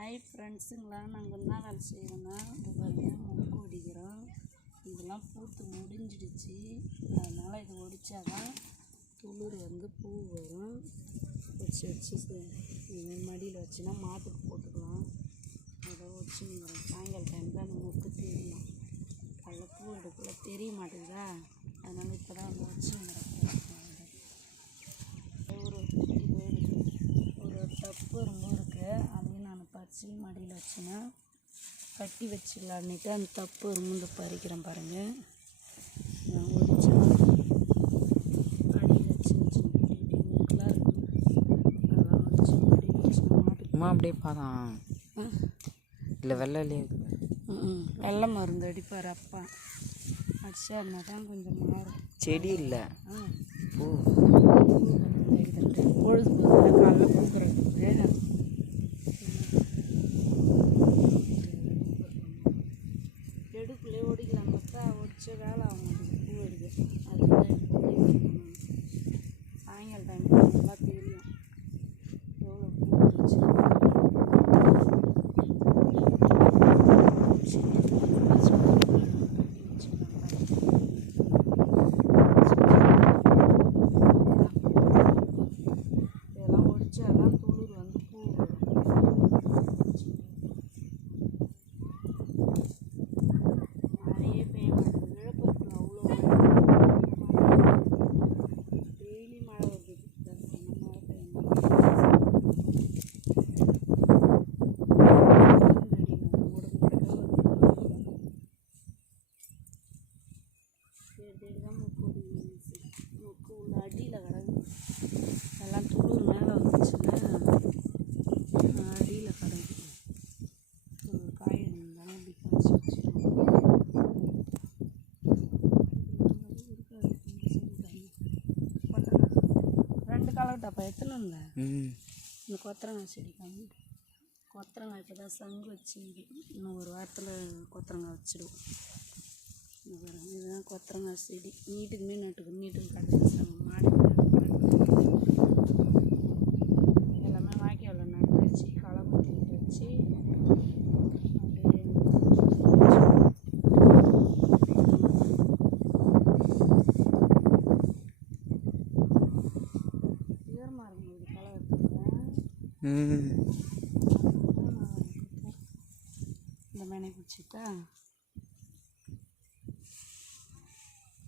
Hi ஃப்ரெண்ட்ஸுங்களா, நாங்கள் என்ன வேலை செய்கிறோன்னா இது பாருங்க முக்கு ஒடிக்கிறோம். இதெல்லாம் பூத்து முடிஞ்சிடுச்சு. அதனால் இது ஒடிச்சாதான் துளிர் பூ வரும். வச்சு இதுமாதிரி மடியில் வச்சுன்னா மாட்டுக்கு போட்டுக்கலாம். அதை வச்சுங்கிறோம். சாயங்கால டைம் தான் அந்த முக்கு தெரியும். அதில் பூ எடுக்கல தெரிய மாட்டேங்குதா, அதனால் இப்போ தான் அதை வச்சுங்கிறோம். ஒரு டப்பு ரொம்ப இருக்குது, அதையும் நான் பறித்து மடியில் வச்சுன்னா கட்டி வச்சிடலான்னுட்டு அந்த தப்பு ரொம்ப பறிக்கிறேன் பாருங்கள். நான் ஒடிச்சா மடியில் சின்ன சின்ன குட்டி மூக்கெலாம் இருக்குது. அதெல்லாம் வச்சு மடியில் வச்சுன்னா மாட்டுக்கு அப்படியே பாதான் இல்லை வெள்ளையிலே வெள்ளை மருந்து அடிப்பார் அப்பா. அடிச்சா இருந்தால் தான் கொஞ்சம் மாறும். செடி இல்லை பூ பொழுது போகுது காலைல பூக்கிறதுக்கு. எடுப்புலேயே ஒடிக்கலாம் பார்த்தா ஒடிச்ச வேலை ஆக மாட்டேங்குது. பூ எடுக்கு அதுதான் சாயங்கால டைம் நல்லா தெரியும் எவ்வளோ பூ வச்சு. முக்கு உள்ள அடியில் கிடக்கு. எல்லாம் துளிர் மேலே வந்துச்சுன்னா அடியில் கிடக்கு. ஒரு காய் இருந்தாலும் அப்படி பறிச்சு வச்சுருவோம். ரெண்டு காலகட்டப்பா எத்தனை இல்லை இந்த கொத்தரங்காய் செடி கம்மி. கொத்தரங்காய் இப்போ தான் சங்கு வச்சு இன்னும் ஒரு வாரத்தில் கொத்தரங்காய் வச்சுடுவோம். இதுதான் கொத்தரங்காய் செடி. நீட்டுக்குமே நட்டுக்கு கட்டி மாடு எல்லாமே வாய்க்காலில் நட்டு வச்சு களை குத்திட்டு வச்சு அப்படியே ஈரமாக இருக்கும்போது களை வெட்டுறேன். இந்த மேனை பிடிச்சிட்டா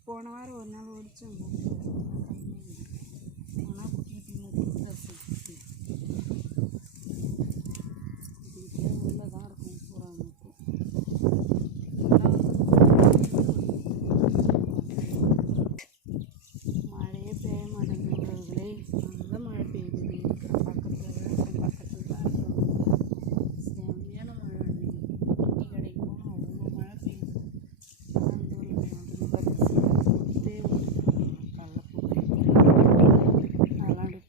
போன வாரம் ஒரு நாள் ஒடிச்சேன். ஆனால் குட்டி இதுக்கிட்டே உள்ளே தான் இருக்கும் பூரா இருக்கும். மழையே பெய்ய மாட்டேங்குது உறவுகளே. நல்லா மழை பெய்யுது. இருக்கிற பக்கத்தில் தான் இருக்கும். செம்மையான மழை வண்டி கடைக்கு போனால் அவ்வளோ மழை பெய்யுது. அந்த ஊரில்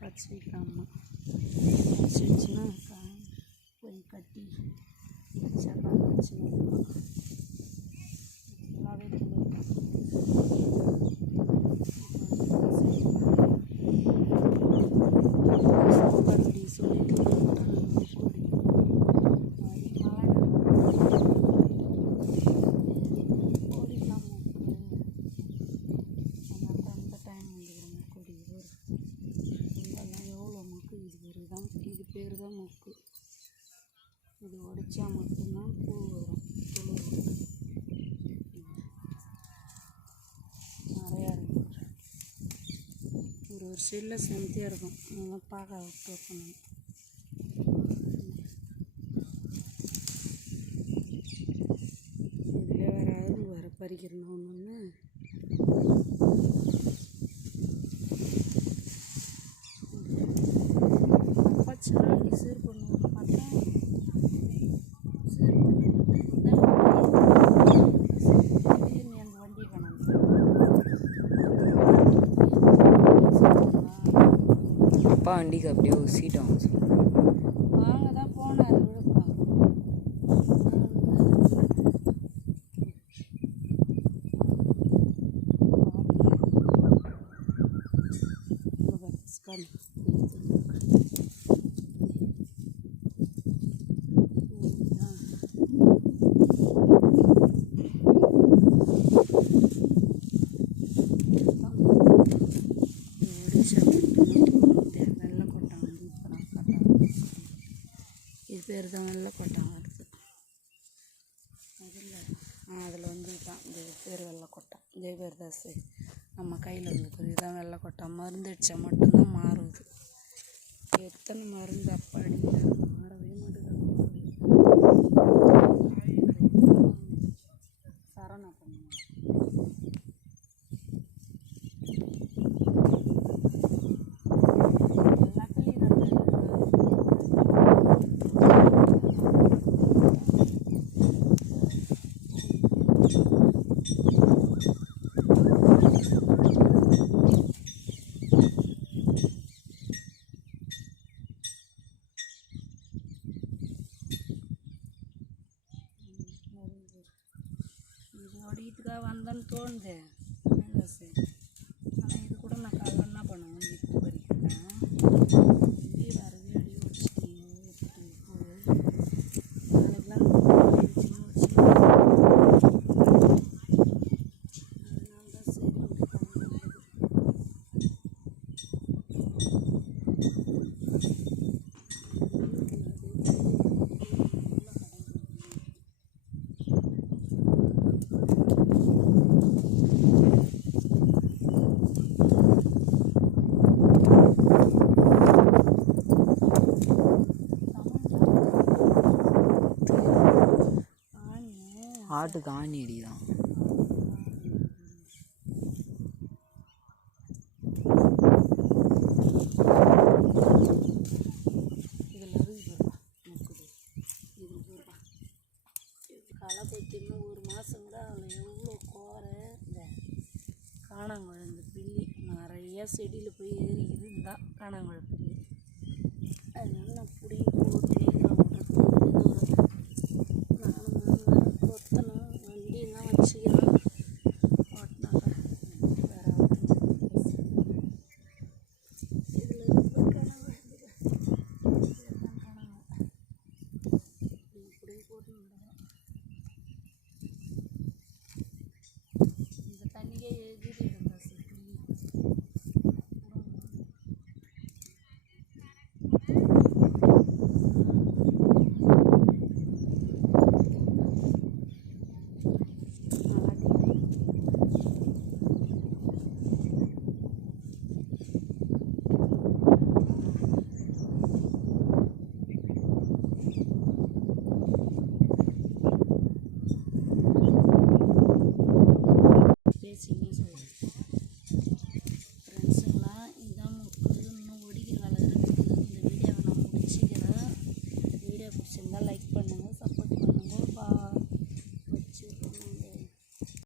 வச்சு வைக்கிறாம்மா. வச்சு வச்சுன்னா போய் கட்டி வச்சா காய வச்சு நல்லாவே சாப்பாடு சொல்லிட்டு ஓடிக்கலாம். அந்த டைம் வந்துக்கிறோம் கொடி இதெல்லாம் எவ்வளோ மொக்கு. இது பேர் தான் மொக்கு. இது உடைச்சா மட்டும்தான் பூ வரும். துளிர் நிறையா இருக்கும். ஒரு சைடில் செமத்தியாக இருக்கும். அதெல்லாம் பார்க்க விட்டு வைக்கணும். இதில் வேறு பறிக்கிறேன் ஒன்று அப்பாச்செல்லாம் சீர் பண்ணுவோம் பார்த்தா சீர் திடீர்னு அந்த வண்டியை காணாம அப்பா வண்டிக்கு அப்படியே சீட்டம் வாங்க தான் போனார் விழுப்பாங்க. இது பேர் தான் வெள்ளை கொட்டான் வருது. அதில் வந்து இதுதான் இந்த பேர் வெள்ளை கொட்டான். இதே பேர் தான் சரி நம்ம கையில் இருக்குது. இதுதான் வெள்ளை கொட்டான். மருந்து அடித்தா மட்டும்தான் மாறுது. எத்தனை மருந்து அப்போ அடிக்கிறாங்க மாறவே மாட்டேங்குது. சரணா பண்ணுங்க. இது ஓடிட்டுக்காக வந்தேன்னு தோணுது. சரி ஆனால் இது கூட நான் காலைல என்ன பண்ணுவேன், இப்போ பறிக்கிறேன் இப்படி வரவே அடி வச்சுட்டீங்க எப்படி நாளைக்கெலாம் வச்சுன்னு அதனால தான் சரி இப்படி பண்ணுறது. ஆட்டுக்கு ஆணி அடிதான். இதில் இருக்குதுப்பா முக்குது. இது போடுப்பா களை பற்றின்னு ஒரு மாதம் கூட அதில் எவ்வளோ கோரை இந்த காணாங்குழந்த பில்லி நிறையா செடியில் போய் ஏறிக்குது. இருந்தால் காணாங்குழ பில்லி அதனால நான் பிடிங்கி போட்டுனே கொத்தணும் வண்டியெல்லாம் வச்சுக்கிறேன் ஓட்டினாக்கா வேற இதில் இருக்கிற காணாங்குழந்தை காணாங்க இப்படி போட்டு